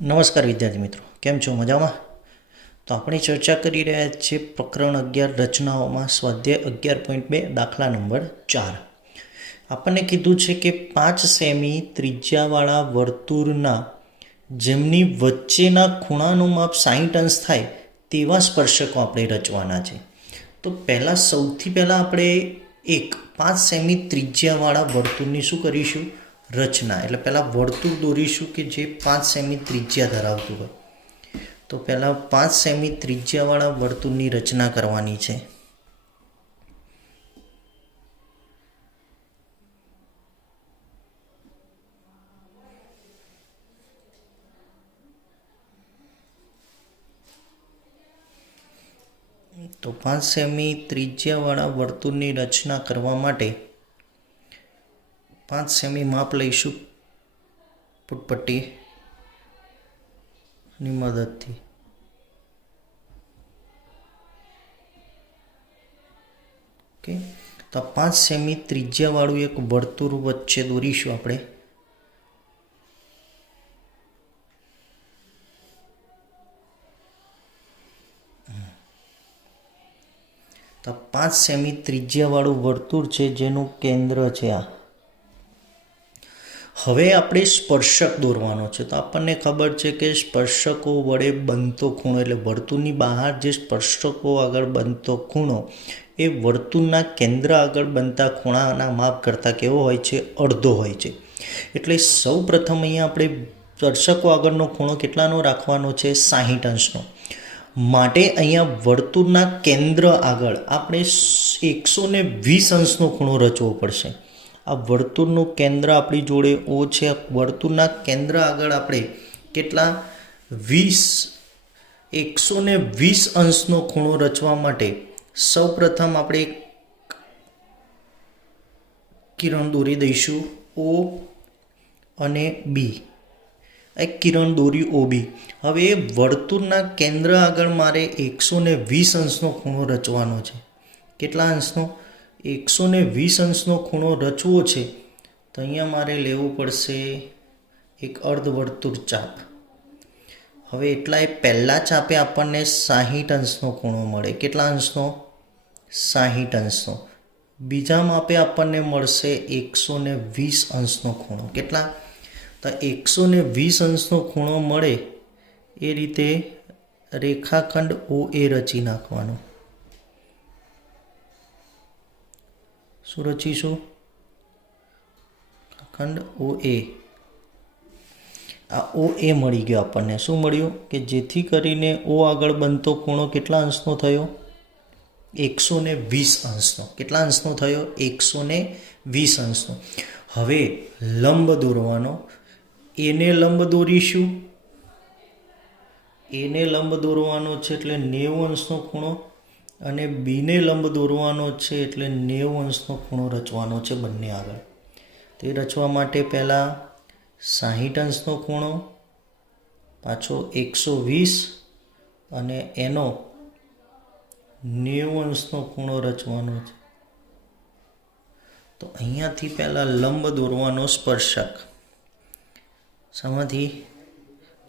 નમસ્કાર વિદ્યાર્થી મિત્રો, કેમ છો? મજામાં? તો આપણે ચર્ચા કરી રહ્યા છીએ પ્રકરણ 11 રચનાઓમાં સ્વાધ્યાય 11.2 દાખલા નંબર 4. આપણને કીધું છે કે 5 સેમી ત્રિજ્યાવાળા વર્તુળના જેમની વચ્ચેના ખૂણાનું માપ 60 અંશ થાય તેવા સ્પર્શકો આપણે રચવાના છે. તો સૌથી પહેલાં આપણે 5 સેમી ત્રિજ્યાવાળા વર્તુળની શું કરીશું? રચના. એટલે પહેલાં વર્તુળ દોરીશું કે જે 5 સેમી ત્રિજ્યા ધરાવતું હોય. તો પહેલાં 5 સેમી ત્રિજ્યાવાળા વર્તુળની રચના કરવાની છે. તો 5 સેમી ત્રિજ્યાવાળા વર્તુળની રચના કરવા માટે 5 સેમી માપ લઈશું પુટપટ્ટીની મદદથી. ઓકે, તો 5 સેમી ત્રિજ્યાવાળું એક વર્તુળ વચ્ચે દોરીશું આપણે. તો 5 સેમી ત્રિજ્યાવાળું વર્તુળ છે જેનું કેન્દ્ર છે આ. હવે આપણે સ્પર્શક દોરવાનો છે. તો આપણને ખબર છે કે સ્પર્શકો વડે બનતો ખૂણો, એટલે વર્તુળની બહાર જે સ્પર્શકો આગળ બનતો ખૂણો એ વર્તુળના કેન્દ્ર આગળ બનતા ખૂણાના માપ કરતાં કેવો હોય છે? અડધો હોય છે. એટલે સૌ પ્રથમ અહીંયા આપણે સ્પર્શકો આગળનો ખૂણો કેટલાનો રાખવાનો છે? 60 અંશનો. માટે અહીંયા વર્તુળના કેન્દ્ર આગળ આપણે 120 અંશનો ખૂણો રચવો પડશે. આ વર્તુળનું કેન્દ્ર આપણી જોડે O છે. વર્તુળના કેન્દ્ર આગળ આપણે કેટલા? 120 અંશનો ખૂણો રચવા માટે સૌ પ્રથમ આપણે કિરણ દોરી દઈશું O અને B. એક કિરણ દોરી OB. હવે વર્તુળના કેન્દ્ર આગળ મારે 120 અંશનો ખૂણો રચવાનો છે. કેટલા અંશનો? 120 અંશનો ખૂણો રચવો છે. તો અહીંયા મારે લેવું પડશે એક અર્ધવર્તુળ ચાપ. હવે એટલા પહેલા ચાપે આપણને 60 અંશનો ખૂણો મળે. કેટલા અંશનો? 60 અંશનો. બીજા માપે આપણને મળશે 120 અંશનો ખૂણો. કેટલા? તો 120 અંશનો ખૂણો મળે એ રીતે રેખાખંડ OA રચી નાખવાનો. શું રચીશું? ખંડ OA. આ OA મળી ગયો આપણને. શું મળ્યું? કે જેથી કરીને O આગળ બનતો ખૂણો કેટલા અંશનો થયો? 120 અંશનો. કેટલા અંશનો થયો? 120 અંશનો. હવે લંબ દોરવાનો. એને લંબ દોરીશું. એને લંબ દોરવાનો છે એટલે 90 અંશનો ખૂણો, અને બીને લંબ દોરવાનો છે એટલે 90 અંશનો ખૂણો રચવાનો છે બંને આગળ. તે રચવા માટે પહેલાં 60 અંશનો ખૂણો, પાછો 120 અને એનો 90 અંશનો ખૂણો રચવાનો છે. તો અહીંયાથી પહેલાં લંબ દોરવાનો સ્પર્શક. શામાંથી?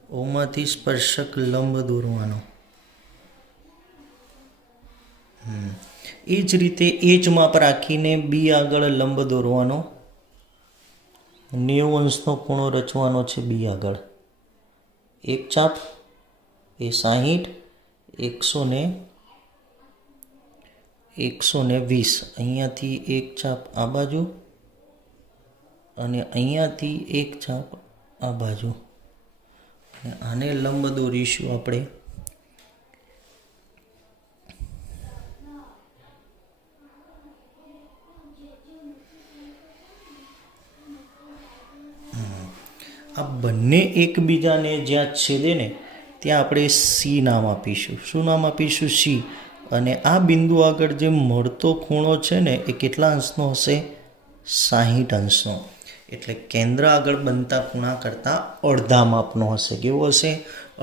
ઓમાંથી સ્પર્શક લંબ દોરવાનો. એ જ રીતે એ જ માપ રાખીને બી આગળ લંબ દોરવાનો. 90 અંશનો ખૂણો રચવાનો છે બી આગળ. એક ચાપ એ 60, 120. અહીંયાથી એક ચાપ આ બાજુ અને અહીંયાથી એક ચાપ આ બાજુ. અને આને લંબ દોરીશું આપણે. આ બંને એકબીજાને જ્યાં છેદે ને ત્યાં આપણે C નામ આપીશું. શું નામ આપીશું? C. અને આ બિંદુ આગળ જે મળતો ખૂણો છે ને એ કેટલા અંશનો હશે? 60 અંશનો. એટલે કેન્દ્ર આગળ બનતા ખૂણા કરતાં અડધા માપનો હશે. કેવો હશે?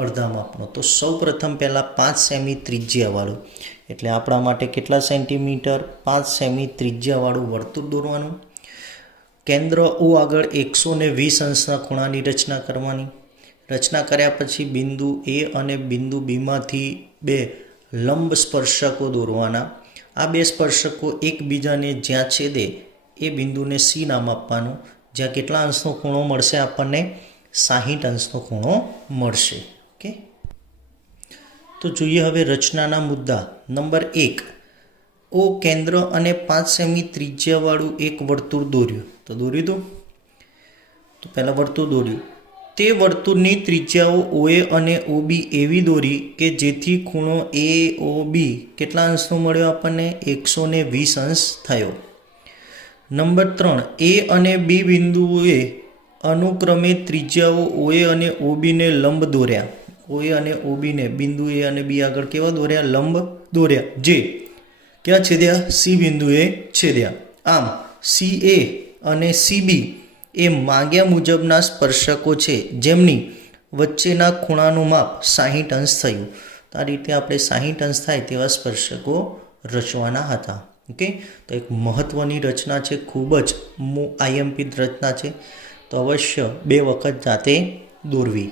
અડધા માપનો. તો સૌ પ્રથમ પહેલાં 5 સેમી ત્રિજ્યાવાળું, એટલે આપણા માટે કેટલા સેન્ટીમીટર? 5 સેમી ત્રિજ્યાવાળું વર્તુળ દોરવાનું. કેન્દ્ર ઓ આગળ 120 અંશના ખૂણાની રચના કરવાની. રચના કર્યા પછી બિંદુ એ અને બિંદુ બીમાંથી બે લંબ સ્પર્શકો દોરવાના. આ બે સ્પર્શકો એકબીજાને જ્યાં છેદે એ બિંદુને સી નામ આપવાનું. જ્યાં કેટલા અંશનો ખૂણો મળશે આપણને? 60 અંશનો ખૂણો મળશે. ઓકે, તો જોઈએ હવે રચનાના મુદ્દા. નંબર 1, ઓ કેન્દ્ર અને 5 સેમી ત્રિજ્યાવાળું એક વર્તુળ દોર્યું. તો દોર્યું હતું, તો પહેલાં વર્તુળ દોર્યું. તે વર્તુળની ત્રિજ્યાઓ OA અને OB એવી દોરી કે જેથી ખૂણો AOB કેટલા અંશનો મળ્યો આપણને? 120 અંશ થયો. નંબર 3, A અને B બિંદુએ અનુક્રમે ત્રિજ્યાઓ OA અને OB ને લંબ દોર્યા. OA અને OB ને બિંદુ A અને B આગળ કેવા દોર્યા? લંબ દોર્યા, જે ક્યાં છેદ્યા? C બિંદુએ છેદ્યા. આમ CA અને CB એ માંગ્યા મુજબના સ્પર્શકો છે જેમની વચ્ચેના ખૂણાનું માપ 60 અંશ થયું. તો આ રીતે આપણે 60 અંશ થાય તેવા સ્પર્શકો રચવાના હતા. ઓકે, તો એક મહત્ત્વની રચના છે, ખૂબ જ IMP રચના છે, તો અવશ્ય 2 વખત જાતે દોરવી.